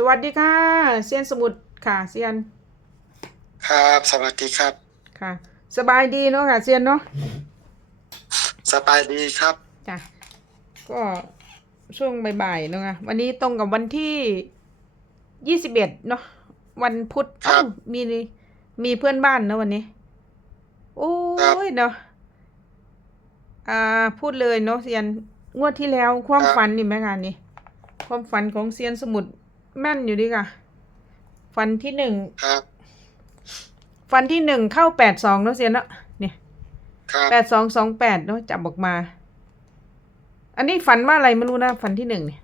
สวัสดีค่ะเซียนสมุทรค่ะเซียน ครับ สวัสดีครับ ค่ะ สบายดีเนาะค่ะเซียนเนาะสบายดีครับจ้ะก็ช่วงบ่ายๆเนาะค่ะวันนี้ตรงกับวันที่ยี่สิบเอ็ดเนาะวันพุธครับเอ้ามีมีเพื่อนบ้านเนาะวันนี้ โอ้ครับยเนาะอ่าพูดเลยเนาะเซียนงวดที่แล้วความครับฝันนี่ไหมคะนี่ความฝันของเซียนสมุทร แม่นอยู่ดีค่ะฝันที่หนึ่งครับ ฟันที่หนึ่งเข้าแปดสองเนาะเซียนเนาะเนี่ยครับแปดสองสองแปดเนาะจับออกมา อันนี้ฝันว่าอะไรไม่รู้นะฝันที่หนึ่งเนี่ย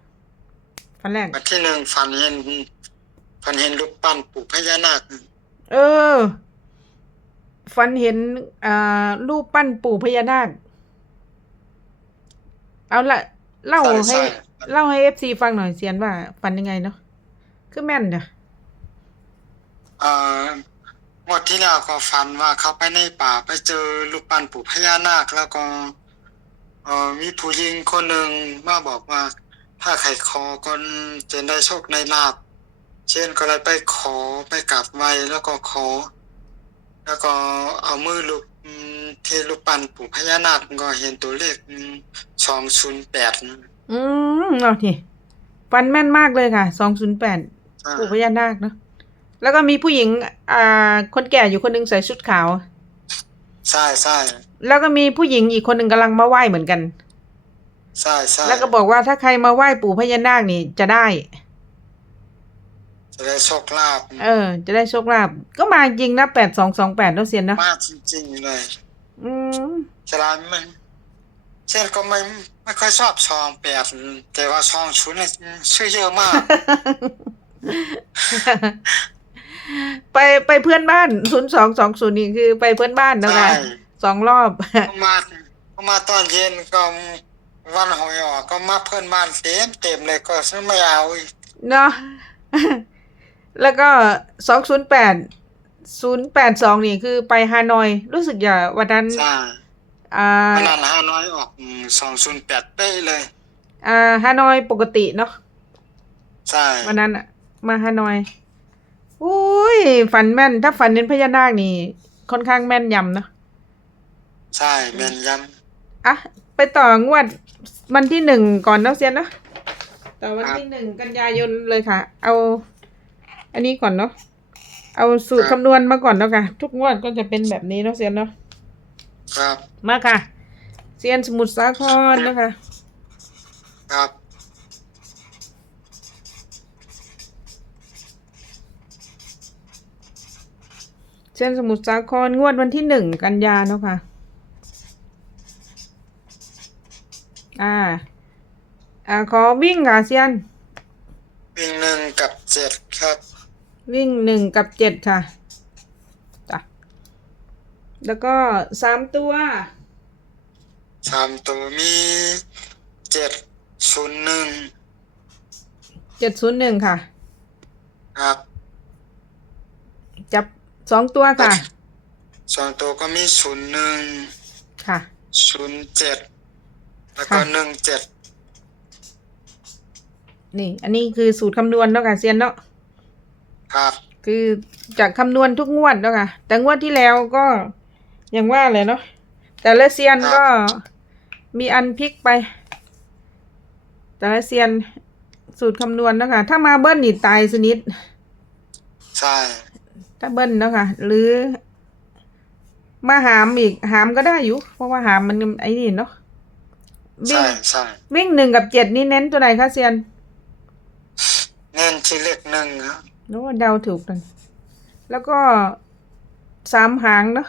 ฝันแรก วันที่หนึ่งฝันเห็นฝันเห็นรูปปั้นปู่พญานาคเออ ฝันเห็นอ่ารูปปั้นปู่พญานาค เอาละเล่าใช่ให้ ใช่ เล่าให้เอฟซีฟังหน่อยเซียนว่าฝันยังไงเนาะ คือแม่นเนาะเอ่อหมดที่แล้วก็ฝันว่าเขาไปในป่าไปเจอรูปปั้นปู่พญานาค แล้วก็เอ่อมีผู้หญิงคนหนึ่งมาบอกว่า ถ้าใครขอก็จะได้โชคในลาภเช่นก็เลยไปขอไปกราบไหว้แล้วก็ขอ แล้วก็เอามือลูกอืมที่รูปปั้นปู่พญานาคก็เห็นตัวเลขสองศูนย์แปดอืมเอาทีฝันแม่นมากเลยค่ะสองศูนย์แปด ปู่พญานาคเนาะแล้วก็มีผู้หญิง อ่า คนแก่อยู่คนหนึงใส่ชุดขาว ใช่ใช่แล้วก็มีผู้หญิงอีกคนหนึ่งกำลังมาไหว้เหมือนกัน ใช่ใช่แล้วก็บอกว่าถ้าใครมาไหว้ปู่พญานาคนี่จะได้ จะได้โชคลาภเออ จะได้โชคลาภก็มาจริงนะแปดสองสองแปดเนาะเซียนเนาะมากจริงๆเลย อืมฉลาดมันเช่นก็ไม่ไม่ค่อยชอบซองแปดแต่ว่าซองชุดเนี่ยชื่อเยอะมาก ไปไปเพื่อนบ้านศูนย์สองสองศูนย์นี่คือไปเพื่อนบ้านเนาะใช่คะสองรอบก็มาก็มาตอนเย็นก็วันหวยออกก็มาเพื่อนบ้านเต็มเต็มเลยก็ซื้อไม่เอาอีกเนาะแล้วก็สองศูนย์แปดศูนย์แปดสองนี่คือไปฮานอย รู้สึกอย่าวันนั้นใช่อ่าวันนั้นห้าน้อยออกสองศูนย์แปดเป๊ะเลย อ่าฮานอยปกติเนาะใช่วันนั้นอะ มาฮานอยอุ้ยฝันแม่น ถ้าฝันเห็นพญานาคนี่ ค่อนข้างแม่นยำเนาะใช่แม่นยอะ ไปต่องวดวันที่หนึ่งก่อนเนาะเซียนเนาะต่อวันที่หนึ่งกันยายนเลยค่ะ เอา อันนี้ก่อนเนาะเอาสูตรคำนวณมาก่อนเนาะค่ะ ทุกงวดก็จะเป็นแบบนี้เนาะเซียนเนาะำครับ มาค่ะเซียนสมุทรสาครนะคะ ครับ เซียนสมุทรสาครงวดวันที่หนึ่งกันยาเนาะค่ะ อ่า อ่า ขอวิ่งค่ะเซียน วิ่งหนึ่งกับเจ็ดครับ วิ่งหนึ่งกับเจ็ดค่ะจ้ะแล้วก็สามตัวสามตัวมีเจ็ดศูนย์หนึ่งเจ็ดศูนย์หนึ่งค่ะ ครับ จับ สองตัวค่ะ สองตัวก็มีศูนย์หนึ่งค่ะ ศูนย์เจ็ดแล้วก็ค่ะ หนึ่งเจ็ดนี่ อันนี้คือสูตรคำนวณเนาะค่ะเซียนเนาะ ครับ คือจากคำนวณทุกงวดเนาะค่ะ แต่งวดที่แล้วก็อย่างว่าเลยเนาะ แต่ละเซียนก็มีอันพลิกไป แต่ละเซียนสูตรคำนวณเนาะค่ะ ถ้ามาเบิ้ลนี่ตายสนิท ใช่ ถ้าเบิ้ลเนาะค่ะ หรือ มาหามอีกหามก็ได้อยู่ เพราะว่าหามมันไอ้นี่เนาะวิ่ใช่งใช่วิ่งหนึ่งกับเจ็ดนี่เน้นตัวไหนคะเซียนเน้นที่เลขหนึ่งครับโน้เดาถูกกันแล้วก็สามหางเนาะ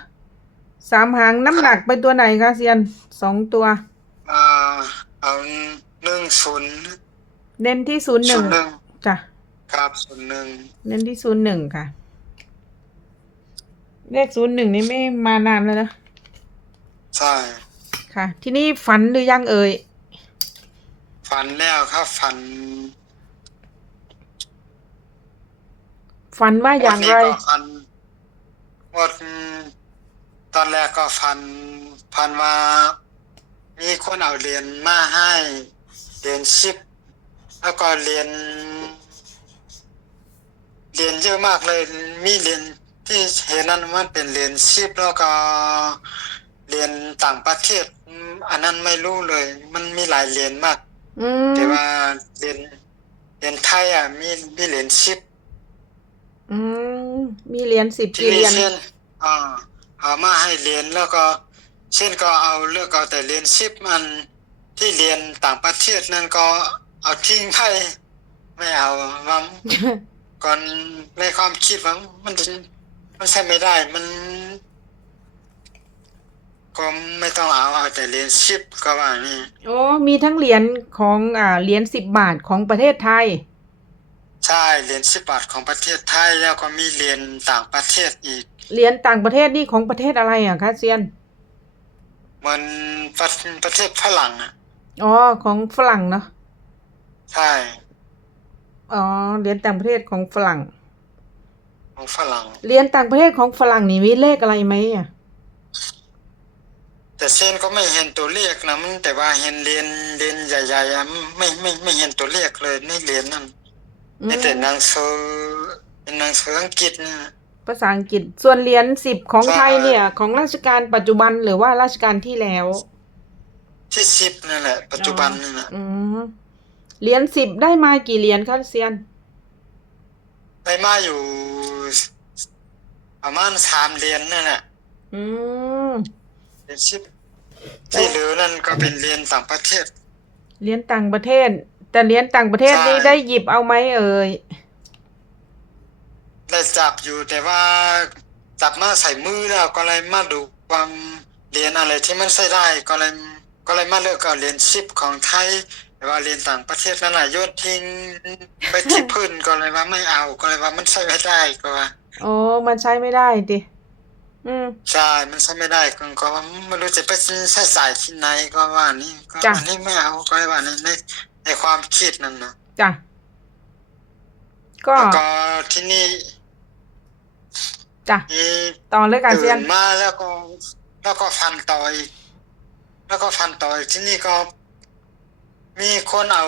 สามหางน้ำหนักไปตัวไหนคะเซียนสองตัวอ่าเอาหนึ่งศูนย์เน้นที่ศูนย์หศูนึ่งนย์หนึ่งจ้ะครับศูนย์หนึ่งเน้นที่ศูนย์หนึ่งค่ะ เลขศูนย์หนึ่งนี่ไม่มานานแล้วนะ ใช่ค่ะ ที่นี่ฝันหรือยังเอ่ย ฝันแล้วครับฝันฝันว่าอย่างไร วันนี้ก็ฝันวันตอนแรกก็ฝันฝันว่า มีคนเอาเหรียญมาให้เหรียญชิป แล้วก็เหรียญรียญเยอะมากเลย มีเหรียญ ที่เห็นนั้นมันเป็นเหรียญชิปแล้วก็เหรียญต่างประเทศอืมอันนั้นไม่รู้เลย มันมีหลายเหรียญมาก อืมแต่ว่าเหรียญเหรียญไทยอะมีมีเหรียญชิปอืมมีเหรียญสิบที่กี่เหนี่รียญเช่นอ่าเอามาให้เหรียญแล้วก็ เช่นก็เอาเลือกเอาแต่เหรียญชิปมันที่เรียนต่างประเทศนั่นก็เอาทิ้งไปไม่เอาว่าก่อนในความคิดว่ามันจะ มันใช้ไม่ได้มัน ก็ไม่ต้องเอาเอาแต่เหรียญชิปก็ว่านี่โอ้มีทั้งเหรียญของอ่าเหรียญสิบบาทของประเทศไทย ใช่เหรียญสิบบาทของประเทศไทยแล้วก็มีเหรียญต่างประเทศอีก เหรียญต่างประเทศนี่ของประเทศอะไรอะคะเซียนเหมือนประประเทศฝรั่งอะอ๋อของฝรั่งเนาะใช่ อ๋อเหรียญต่างประเทศของฝรั่ง ของฝรั่งเหรียญต่างประเทศของฝรั่งนี่มีเลขอะไรไหมอะแต่เส้นก็ไม่เห็นตัวเลขนะมันแต่ว่าเห็นเหรียญเหรียญใหญ่ๆอะไม่ไม่ไม่เห็นตัวเลขเลยในเหรียญนั่นอืมีมแต่หนังสือเป็นหนังสืออังกฤษนะภาษาอังกฤษส่วนเหรียญสิบของใช่ไทยเนี่ย ของราชการปัจจุบันหรือว่าราชการที่แล้ว ที่สิบนั่นแหละ ปัจจุบันนี่นะอืมเหรียญสิบได้มากี่เหรียญคะเซียน ได้มาอยู่ ประมาณสามเหรียญนั่นแหละอืมเหรียญสิบที่เหลือนั่นก็เป็นเหรียญต่างประเทศ เหรียญต่างประเทศ แต่เหรียญต่างประเทศใช่นี่ได้หยิบเอาไหมเอ่ยได้จับอยู่แต่ว่าจับมาใส่มือแล้วก็เลยมาดูความเหรียญอะไรที่มันใช้ได้ก็เลยก็เลยมาเลือกเอาเหรียญสิบของไทยแต่ว่าเหรียญต่างประเทศนั่นแหละโยนทิ้งไปที่พื้นก็เลยว่าไม่เอาก็เลยว่ามันใช้ไม่ได้ก็ว่า โอ้มันใช้ไม่ได้ดิ อืม ใช่ มันใช้ไม่ได้ก็ก็ว่าไม่รู้จะไปใช้สายที่ไหนก็ว่านี่ก็จ้ะ อันนี้ไม่เอาก็เลยว่าในในในความคิดนั่นนะจ้ะ ก็แล้วก็ที่นี่จ้ะมีต่อเลยค่ะเซีตื่ยนนมาแล้วก็ แล้วก็ฟันต่อยแล้วก็ฟันต่อยที่นี่ก็ มีคนเอา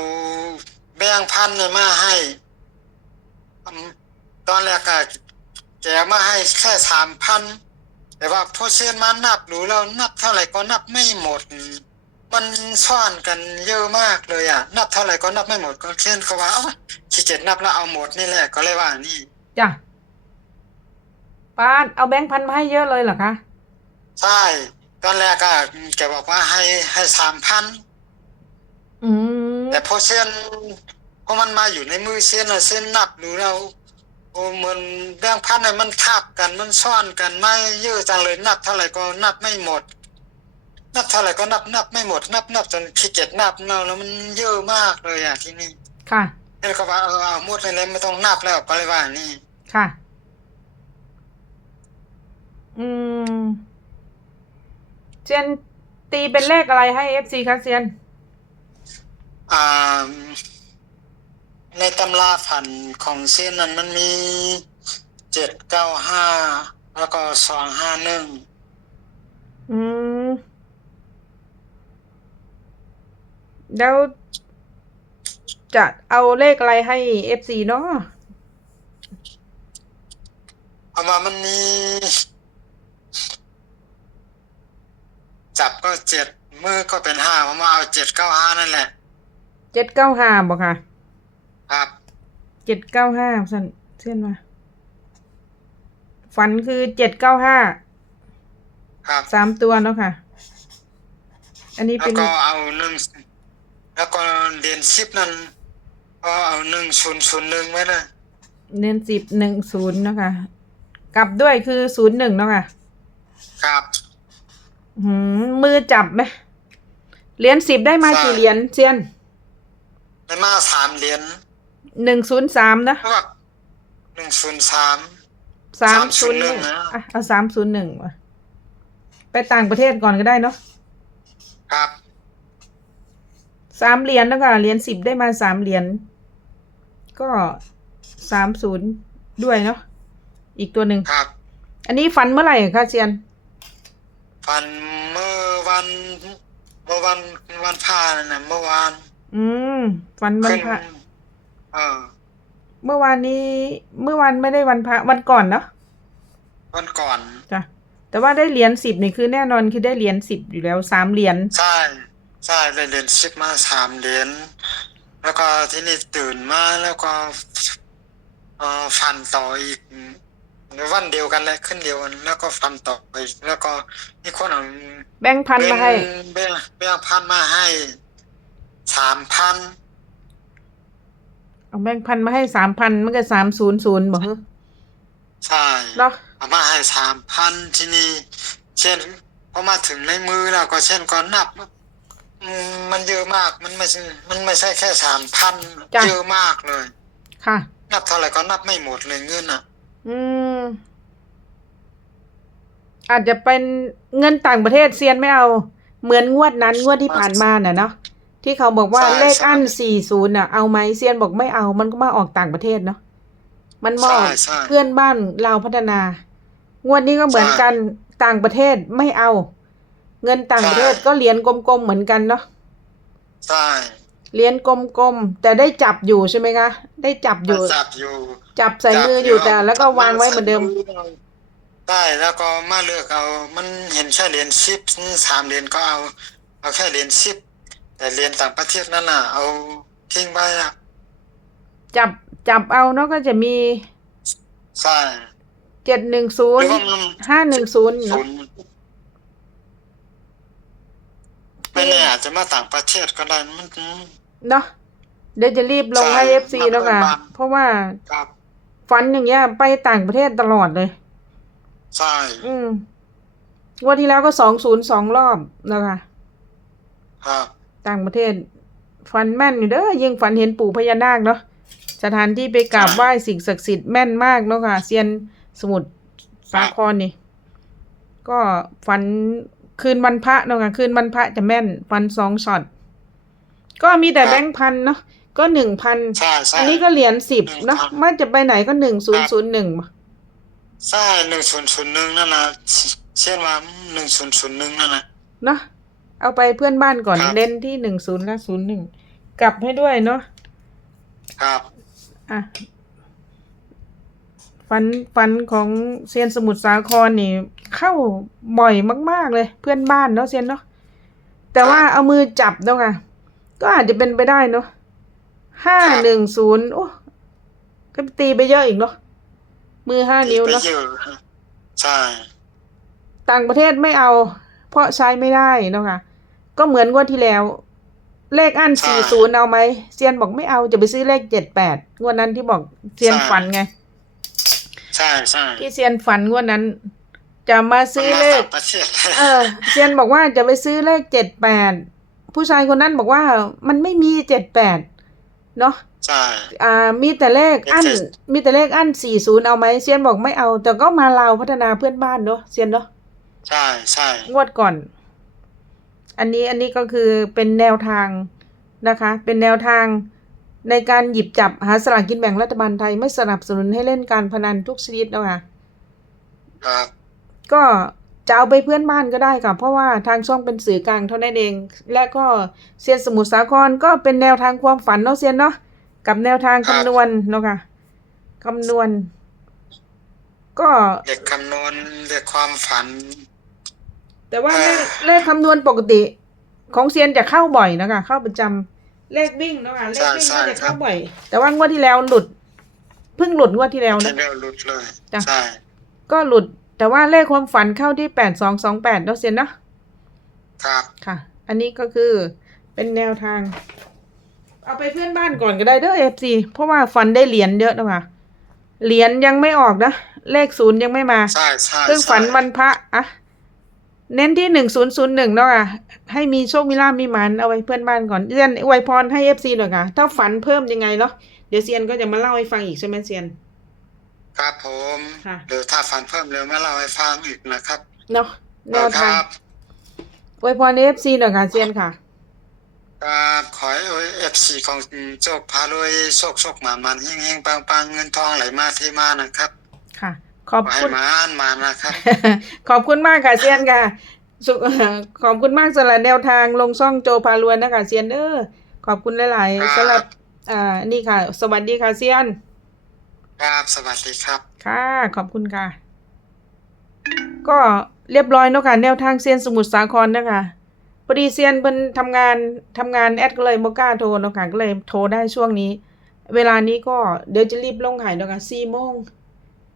แบงค์พันเนี่ยมาให้อืมตอนแรกก็ แกมาให้แค่สามพันแต่ว่าพอเชิญมานับดูแล้วนับเท่าไหร่ก็นับไม่หมด มันซ่อนกันเยอะมากเลยอะ นับเท่าไหร่ก็นับไม่หมดก็เช่นก็ว่าเอ้าขี้เกียจนับแล้วเอาหมดนี่แหละก็เลยว่านี่จ้ะป้าดเอาแบงค์พันมาให้เยอะเลยเหรอคะใช่ตอนแรกก็แกบอกว่าให้ให้สามพันอืมแต่พอเส้นพอมันมาอยู่ในมือเส้นอะเส้นนับดูแล้ว โอ้เหมือนแบงค์พันเนี่ยมันทับกันมันซ่อนกันไม่เยอะจังเลยนับเท่าไหร่ก็นับไม่หมด นับเท่าไหร่ก็นับนับไม่หมดนับนับจนขี้เกียจนับเนาะแล้วมันเยอะมากเลยอะที่นี่ค่ะนี่ก็ว่าเออเอาหมดเลยไม่ต้องนับแล้วก็เลยว่านี่ ค่ะ อืมเซียนตีเป็นเลขอะไรให้เอฟซีคะเซียนอ่า ในตำราผันของเส้นนั้นมันมีเจ็ดเก้าห้าแล้วก็สองห้าหนึ่งอืม แล้วจะเอาเลขอะไรให้เอฟซีเนาะเอามามันมี จับก็เจ็ดมือก็เป็นห้าผมมาเอาเจ็ดเก้าห้านั่นแหละ เจ็ดเก้าห้าบอกค่ะ ครับเจ็ดเก้าห้าสันเส้นมา ฝันคือเจ็ดเก้าห้าครับ สามตัวเนาะค่ะ อันนี้แล้เป็วน ก็เอาหนึ่งแล้วก็เรียนสิบนั้นก็เอาหนึ่งศูนย์ศูนย์หนึ่งไว้เลยเน้นสิบหนึ่งศูนย์เนาะค่ะกลับด้วยคือศูนย์หนึ่งเนาะค่ะครับ หืมมือจับไหมเหรียญสิบได้มาใช่ กี่เหรียญเซียน ได้มาสามเหรียญ หนึ่งศูนย์สามนะเพราะว่าหนึ่งศูนย์สาม สามศูนย์หนึ่ง301นะ อะเอาสามศูนย์หนึ่งว่ะไปต่างประเทศก่อนก็ได้เนาะครับสามเหรียญแล้วก็เหรียญสิบได้มาสามเหรียญก็สามศูนย์ด้วยเนาะอีกตัวหนึ่ง ครับ อันนี้ฟันเมื่อไหร่คะเซียนฟันเมื่อวันเมื่อวันวันพานะเมื่อวานอืม ฟันวันขึ้นพระ เออ เมื่อวานนี้ เมื่อวานไม่ได้วันพระวันก่อนเนาะวันก่อนจ้ะแต่ว่าได้เหรียญสิบนี่คือแน่นอนคือได้เหรียญสิบอยู่แล้วสามเหรียญใช่ใช่เลยเหรียญสิบมาสามเหรียญแล้วก็ที่นี่ตื่นมาแล้วก็เอ่อฟันต่ออีกในวันเดียวกันเลยขึ้นเดียวกันแล้วก็ฟันต่ออีกแล้วก็มีคนเอาแบงค์พันมาให้แบงค์แบงค์พันมาให้สามพัน เอาแบงค์พันมาให้สามพันมันก็สามศูนย์ศูนย์บอกเฮ้ใช่เนาะเอามาให้สามพันที่นี่เช่นพอมาถึงในมือแล้วก็เช่นก่อนนับอืมมันเยอะมากมันไม่ใช่มันไม่ใช่แค่สามพันเยอะมากเลย ค่ะ นับเท่าไหร่ก็นับไม่หมดเลยเงินอะ อืม อาจจะเป็นเงินต่างประเทศเซียนไม่เอา เหมือนงวดนั้นงวดที่ผ่านมาน่ะเนาะ ที่เขาบอกว่าใช่เลขอันใช่สี่ศูนย์น่ะเอาไหมเซียนบอกไม่เอา มันก็มาออกต่างประเทศเนาะมันมาออกใช่ใช่เพื่อนบ้านลาวพัฒนางวดนี้ก็เหมือนกันต่างประเทศไม่เอา เงินต่างประเทศก็เหรียญกลมๆเหมือนกันเนาะใช่เหรียญกลมๆแต่ได้จับอยู่ใช่ไหมคะได้จับอยู่มันจับอยู่จับใส่มืออยู่แต่ แล้วก็วางไว้เหมือนเดิมได้แล้วก็มาเลือกเอา มันเห็นแค่เหรียญสิบสามเหรียญก็เอา เอาแค่เหรียญสิบ แต่เหรียญต่างประเทศนั่นน่ะ เอาทิ้งไว้อะจับจับเอาเนาะก็จะมีใช่เจ็ดหนึ่งศูหนรืย์อว่ามันห้าหนึ่งศูนย์ศูนย์ไม่แน่อาจจะมาต่างประเทศก็ได้มัน เนาะเดี๋ยวจะรีบลงให้ใช่เอฟซีแล้วค่ะ มาเพิ่มบ้าง เพราะว่าครับฟันอย่างเงี้ยไปต่างประเทศตลอดเลย ใช่อืมงวันที่แล้วก็สองศูนย์สองรอบนะคะ ครับ ต่างประเทศ ฟันแม่นอยู่เด้อยิ่งฝันเห็นปู่พญานาคเนาะสถานที่ไปกราบไหว้สิ่งศักดิ์สิทธิ์แม่นมากเนาะค่ะเซียนสมุทรสาครนี่ ก็ฝันคืนวันพระเนาะค่ะคืนวันพระจะแม่นฟันสองช็อตก็มีแต่แบงค์พันเนาะก็หนึ่งพันใช่ใช่อันนี้ก็เหรียญสิบเนาะ1,000มันจะไปไหนก็หนึ่งศูนย์ศูนย์หนึ่งใช่หนึ่งศูนย์ศูนย์หนึ่งนั่นนะเช่นว่าหนึ่งศูนย์ศูนย์หนึ่งนั่นนะเนาะ เอาไปเพื่อนบ้านก่อนครับ เน้นที่หนึ่งศูนย์และศูนย์หนึ่งกลับให้ด้วยเนาะครับอะฟันฟันของเซียนสมุทรสาครนี่ เข้าบ่อยมาก ๆ เลย เพื่อนบ้านเนาะเซียนเนาะแต่ว่าเอามือจับเนาะค่ะก็อาจจะเป็นไปได้เนาะห้าหนึ่งศูนย์โอ้ก็ตีไปเยอะอีกเนาะมือห้านิ้วไปเนาะเยอะใช่ ต่างประเทศไม่เอา เพราะใช้ไม่ได้เนาะค่ะ ก็เหมือนงวดที่แล้ว เลขอันสี่ศูนย์เอาไหมเซียนบอกไม่เอาจะไปซื้อเลขเจ็ดแปดงวดนั้นที่บอกเซียนฝันไง ใช่ใช่ที่เซียนฝันงวดนั้น จะมาซื้อมันมาเลขต่างประเทศเออเซียนบอกว่าจะไปซื้อเลขเจ็ดแปดผู้ชายคนนั้นบอกว่ามันไม่มีเจ็ดแปดเนาะใช่อ่ามีแต่เลขอันเลขเจ็ดมีแต่เลขอันสี่ศูนย์เอาไหมเซียนบอกไม่เอา แต่ก็มาลาวพัฒนาเพื่อนบ้านเนาะเซียนเนาะใช่ใช่งวดก่อน อันนี้อันนี้ก็คือเป็นแนวทางนะคะ เป็นแนวทางในการหยิบจับหาสลากกินแบ่งรัฐบาลไทยไม่สนับสนุนให้เล่นการพนันทุกชนิดนะคะครับก็จะเอาไปเพื่อนบ้านก็ได้ค่ะ เพราะว่าทางช่องเป็นสื่อกลางเท่านั้นเอง และก็เซียนสมุทรสาครก็เป็นแนวทางความฝันเนาะเซียนเนาะกับแนวทางคำนวณเนาะค่ะคำนวณ ก็เด็กคำนวณเด็กความฝัน แต่ว่าเลขอ่าเลขคำนวณปกติของเซียนจะเข้าบ่อยนะคะเข้าประจำเลขวิ่งเนาะค่ะเลขวิ่งก็จะเข้าบ่อย แต่ว่างวดที่แล้วหลุดเพิ่งหลุดงวดที่แล้วที่นะเร็วหลุดเลยจ้ะ ใช่ก็หลุด แต่ว่าเลขความฝันเข้าที่แปดสองสองแปดเนาะเซียนเนาะครับ ค่ะ อันนี้ก็คือเป็นแนวทาง เอาไปเพื่อนบ้านก่อนก็ได้เด้อเอฟซีเพราะว่าฟันได้เหรียญเยอะนะคะเหรียญยังไม่ออกนะเลขศูนย์ยังไม่มา ใช่ใช่เพิ่งฝันใช่วันพระอะ เน้นที่หนึ่งศูนย์ศูนย์หนึ่งเนาะค่ะ ให้มีโชคมีลาภมีหมันเอาไว้เพื่อนบ้านก่อนเซียนอวยพรให้เอฟซีหน่อยค่ะ ถ้าฝันเพิ่มยังไงเนาะเดี๋ยวเซียนก็จะมาเล่าให้ฟังอีกใช่ไหมเซียน ครับผมค่ะ เดี๋ยวถ้าฝันเพิ่มเร็วมาเล่าให้ฟังอีกนะครับเนาะแนวคทางรับอวยพรเอฟซีหน่อยค่ะเซียนค่ะ ครับขอให้เอฟซีของโจกพารวยโชคโชคหมามันเฮงเฮงปังปังเงินทองไหลมาเทมานะครับค่ะ ขอบขอให้คุณมานมานะครับ ขอบคุณมากค่ะเซียนค่ะสุขอบคุณมากสำหรับแนวทางลงช่องโจพารวยนะคะเซียนเออขอบคุณหลายครับๆสำหรับอ่านี่ค่ะ สวัสดีค่ะเซียน ครับสวัสดีครับ ค่ะ ขอบคุณค่ะ ก็เรียบร้อยเนาะค่ะแนวทางเซียนสมุทรสาครเนาะคะพอดีเซียนเพิ่นทำงานทำงานแอดก็เลยบ่กล้าโทรเนาะค่ะก็เลยโทรได้ช่วงนี้ เวลานี้ก็เดี๋ยวจะรีบลงใหายเนาะค่ะ4โมง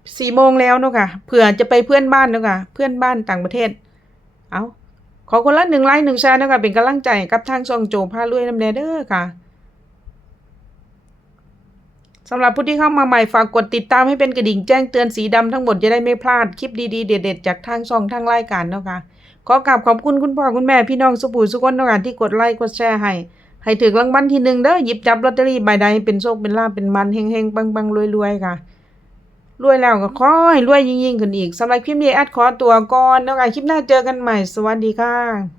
4โมงแล้วเนาะค่ะเผื่อจะไปเพื่อนบ้านเนาะค่ะเพื่อนบ้านต่างประเทศ เอาขอคนละ1ไลค์1แชร์เนาะค่ะเป็นกำลังใจกับทางช่องโจพารวยน้ำแนเด้อค่ะสำหรับผู้ที่เข้ามาใหม่ฝากกดติดตามให้เป็นกระดิ่งแจ้งเตือนสีดำทั้งหมดจะได้ไม่พลาดคลิปดีๆเด็ดๆจากทางช่องทางรายการเนาะค่ะขอกราบขอบคุณคุณพ่อคุณแม่พี่น้องสุภูสุกคนเนาะค่ะที่กดไลค์กดแชร์ให้ให้ถึงรางวัลที่หนึ่งเด้อหยิบจับลอตเตอรี่ใบใดเป็นโชคเป็นลาภเป็นมันเฮงๆปังๆรวยๆค่ะ รวยแล้วก็ค่อยรวยยิ่งๆขึ้นอีกสำหรับคลิปนี้แอดขอตัวก่อนแล้วกันคลิปหน้าเจอกันใหม่สวัสดีค่ะ